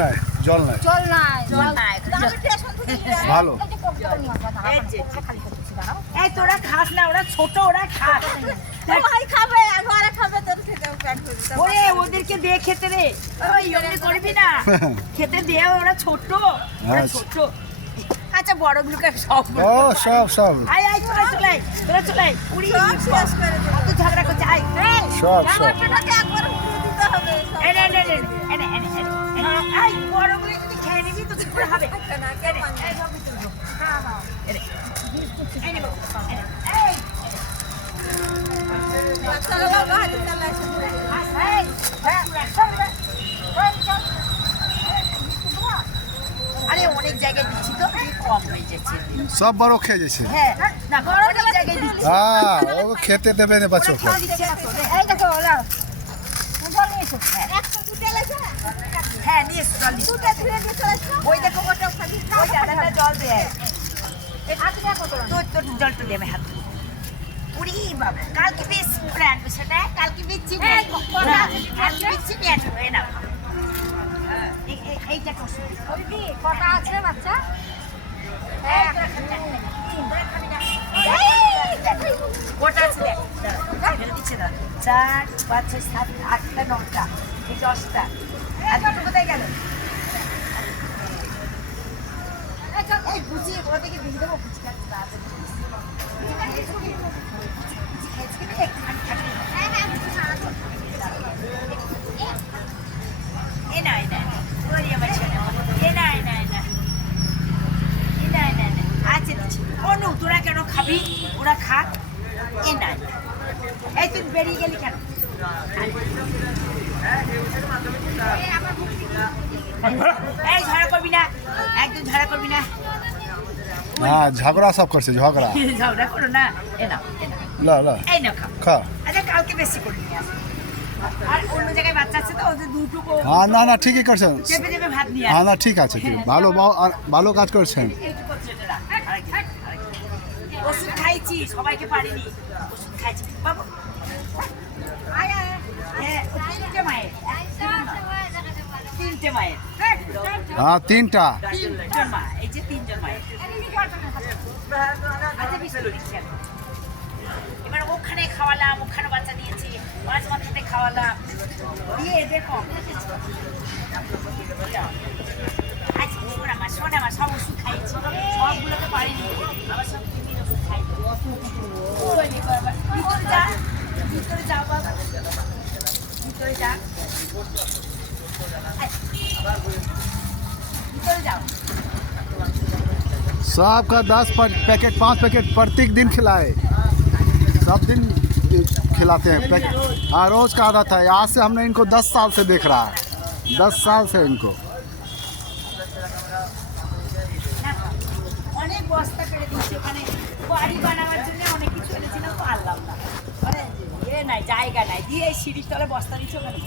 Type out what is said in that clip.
নাই জল নাই জল নাই ভালো এই তোরা খাস না, ওরা ছোট, ওরা খাস ওরে ওদেরকে দে খেতে রে। ওই এমনি করবি না, খেতে দে, ওরা ছোট, ওরা ছোট। আচ্ছা বড়গুলোকে সব ও সব আয় আয় চলে চলে তোরা চলে উড়ি কত ঝগড়া করছে। আয় সব এনে এনে এনে এনে এনে এনে আয় বড়গুলো যদি খেয়ে নিবি তো কি করে হবে? এই সব ভিতরে ঢোক। এনে এনে এই আরে অনেক জায়গায় দিচ্ছি তো কম হয়ে যাচ্ছে। সব বড় খেয়ে যাচ্ছে হ্যাঁ না অনেক জায়গায় দিচ্ছি। হ্যাঁ ও খেতে দেবে না বাচ্চা এই দেখো ওরা হ্যাঁ নিয়ে এসো জল দিচ্ছি। ওই দেখো ওটা খালি ওই দাদাটা জল দেয়। তোর জলটা দেবে হাত উড়ি বাবা। কালকে বেশ করে আনবে সেটা, কালকে বেশি কালকে বেশি নিয়ে আসবো। এই না এইটা কটা আছে বাচ্চা? গোটা আছে দিচ্ছে না। 4 5 6 7 8টা 9টা এই 10টা আর দুটো কোথায় গেল? এই বুঝি ওদেরকে দিয়ে দেবো। বুঝি অনু তোরা কেন খাবি? ওরা খাক। এই নাই এই তুই বেরিয়ে গেলি কেন? এই ঝগড়া করবি না, একদম ঝগড়া করবি না। হ্যাঁ ঝগড়া সব করছে ঝগড়া ঝগড়া করো না। এ নাও লা এই নাও খাও। খা আচ্ছা কালকে বেশি করে নিয়ে আসবো। আর অন্য জায়গায় বাচ্চা আছে তো ওদের দুটো হ্যাঁ না ঠিকই করছেন। চেপে চেপে ভাত নিয়ে হ্যাঁ আসবো। না ঠিক আছে ভালো কাজ করছেন। ওষুধ খাইছি, সবাইকে পারিনি। ওষুধ খাইছি বাবু। হ্যাঁ 3টে মায়ের, 3টে মায়ের। হ্যাঁ 3টা 3জন মা, এই যে 3জন মায়ের। আচ্ছা বিস্কুট দিচ্ছি আমি। এবার ওখানে খাওয়ালাম, ওখানে বাচ্চা দিয়েছি, মাছ মাথাতে খাওয়ালাম দিয়ে এদের কম। আচ্ছা সোনা মা সব ওষুধ খাইছি, সবগুলোতে পারিনি। আবার সব কিমির ওষুধ খাইছি। ভিতরে যা, ভিতরে যাও বাবা, ভিতরে যা, ভিতরে যাও। सबका 10 पैकेट 5 पैकेट प्रत्येक दिन खिलाए, सब दिन खिलाते हैं पैकेट। हाँ रोज़ का आदत है। आज से हमने इनको 10 साल से देख रहा है, 10 साल से इनको। অনেক বস্তা করে দিচ্ছি ওখানে বাড়ি বানাবার জন্য, অনেক কিছু এনেছিলাম তো আনলাম না। মানে এ নাই জায়গা নাই দিয়ে সিঁড়ির তলে বস্তা দিচ্ছি ওখানে।